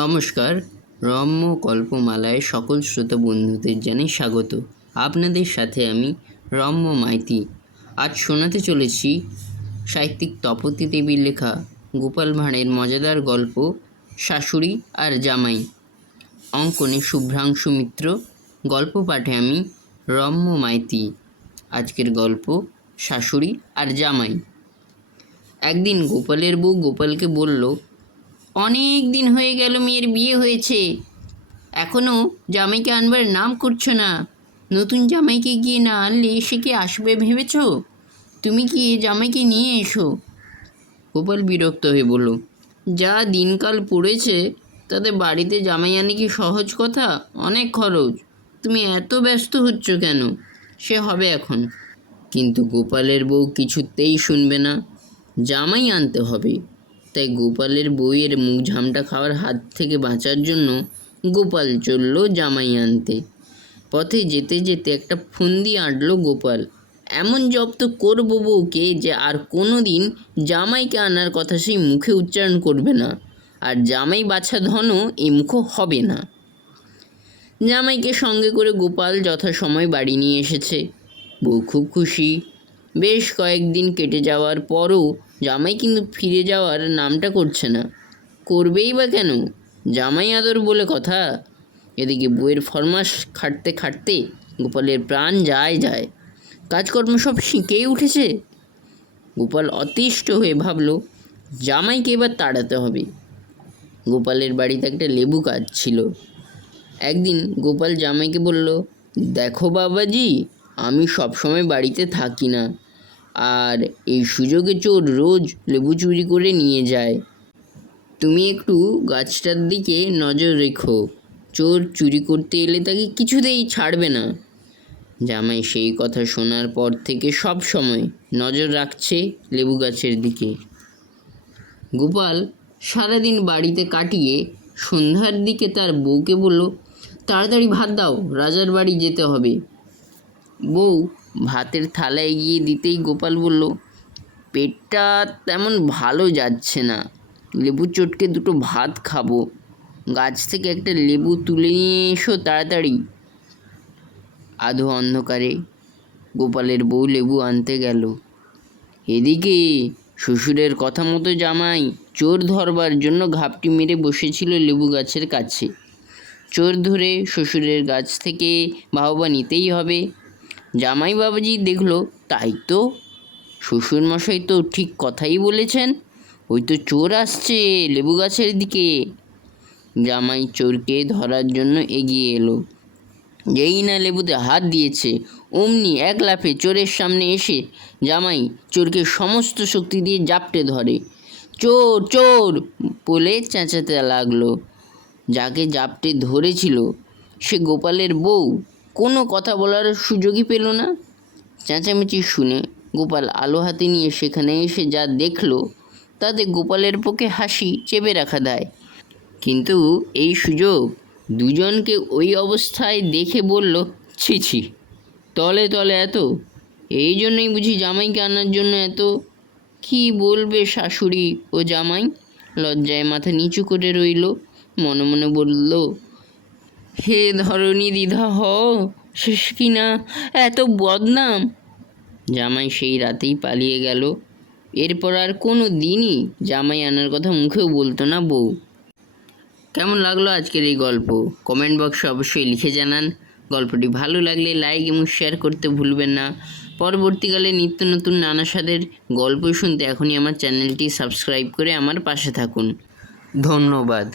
নমস্কার, রম্য গল্পমালায় সকল শ্রোতা বন্ধুদের জানাই স্বাগত। আপনাদের সাথে আমি রম্য মাইতি। আজ শোনাতে চলেছি সাহিত্যিক তপতী দেবীর লেখা গোপাল ভাঁড়ের মজাদার গল্প শাশুড়ি আর জামাই। অঙ্কনে শুভ্রাংশু মিত্র, গল্প পাঠে আমি রম্য মাইতি। আজকের গল্প শাশুড়ি আর জামাই। একদিন গোপালের বউ গোপালকে বলল, অনেক দিন হয়ে গেল মেয়ের বিয়ে হয়েছে, এখনও জামাইকে আনবার নাম করছো না। নতুন জামাইকে গিয়ে না আনলে সে কি আসবে ভেবেছ? তুমি কি জামাইকে নিয়ে এসো। গোপাল বিরক্ত হয়ে বলল, যা দিনকাল পড়েছে তাতে বাড়িতে জামাই আনে কি সহজ কথা? অনেক খরচ। তুমি এত ব্যস্ত হচ্ছ কেন? সে হবে এখন। কিন্তু গোপালের বউ কিছুতেই শুনবে না, জামাই আনতে হবে। তাই গোপালের বউয়ের মুখ ঝামটা খাওয়ার হাত থেকে বাঁচার জন্য গোপাল চলল জামাই আনতে। পথে যেতে যেতে একটা ফন্দি আঁটল গোপাল, এমন জব্দ করব বউকে যে আর কোনো দিন জামাইকে আনার কথা সেই মুখে উচ্চারণ করবে না, আর জামাই বাছা ধনও এই মুখও হবে না। জামাইকে সঙ্গে করে গোপাল যথাসময় বাড়ি নিয়ে এসেছে। বউ খুব খুশি। বেশ কয়েকদিন কেটে যাওয়ার পরও জামাই কিন্তু ফিরে যাওয়ার নামটা করছে না। করবেই বা কেন? জামাই আদর বলে কথা। এদিকে বউয়ের ফরমাস খাটতে খাটতে গোপালের প্রাণ যায়। কাজকর্ম সব শিখেই উঠেছে। গোপাল অতিষ্ঠ হয়ে ভাবল, জামাইকে এবার তাড়াতে হবে। গোপালের বাড়িতে একটা লেবু গাছ ছিল। একদিন গোপাল জামাইকে বলল, দেখো বাবাজি, আমি সবসময় বাড়িতে থাকি না, আর এই সুযোগে চোর রোজ লেবু চুরি করে নিয়ে যায়। তুমি একটু গাছটার দিকে নজর রেখো, চোর চুরি করতে এলে তাকে কিছুতেই ছাড়বে না। জামাই সেই কথা শোনার পর থেকে সব সময় নজর রাখছে লেবু গাছের দিকে। গোপাল সারাদিন বাড়িতে কাটিয়ে সন্ধ্যার দিকে তার বউকে বলল, তাড়াতাড়ি ভাত দাও, রাজার বাড়ি যেতে হবে। বউ ভাতের থালা এগিয়ে দিতেই গোপাল বলল, পেটটা তেমন ভালো যাচ্ছে না, লেবু চটকে দুটো ভাত খাবো। গাছ থেকে একটা লেবু তুলে নিয়ে এসো তাড়াতাড়ি। আধো অন্ধকারে গোপালের বউ লেবু আনতে গেল। এদিকে শ্বশুরের কথা মতো জামাই চোর ধরবার জন্য ঘাপটি মেরে বসেছিল লেবু গাছের কাছে। চোর ধরে শ্বশুরের গাছ থেকে বাহবা নিতেই হবে। জামাই বাবাজি দেখলো, তাই তো, শ্বশুরমশাই তো ঠিক কথাই বলেছেন, ওই তো চোর আসছে লেবু গাছের দিকে। জামাই চোরকে ধরার জন্য এগিয়ে এলো। যেই না লেবুতে হাত দিয়েছে, অমনি এক লাফে চোরের সামনে এসে জামাই চোরকে সমস্ত শক্তি দিয়ে জাপটে ধরে। চোর চোর বলে চেঁচাতে লাগলো। যাকে জাপটে ধরেছিল সে গোপালের বউ কোনো কথা বলার সুযোগই পেল না। চেঁচামেচি শুনে গোপাল আলো হাতে নিয়ে সেখানে এসে যা দেখলো তাতে গোপালের পক্ষে হাসি চেপে রাখা দেয়। কিন্তু এই সুযোগ দুজনকে ওই অবস্থায় দেখে বলল, ছি ছি, তলে তলে এত, এই জন্যই বুঝি জামাইকে আনার জন্য এত। কি বলবে শাশুড়ি ও জামাই? লজ্জায় মাথা নিচু করে রইল। মনে মনে বলল, হে ধরণী দ্বিধা হও, শেষ কিনা এত বদনাম। জামাই সেই রাতেই পালিয়ে গেল। এরপর আর কোনো দিনই জামাই আনার কথা মুখেও বলতো না বউ। কেমন লাগলো আজকের এই গল্প? কমেন্ট বক্সে অবশ্যই লিখে জানান। গল্পটি ভালো লাগলে লাইক এবং শেয়ার করতে ভুলবেন না। পরবর্তীকালে নিত্য নতুন নানা স্বাদের গল্প শুনতে এখনই আমার চ্যানেলটি সাবস্ক্রাইব করে আমার পাশে থাকুন। ধন্যবাদ।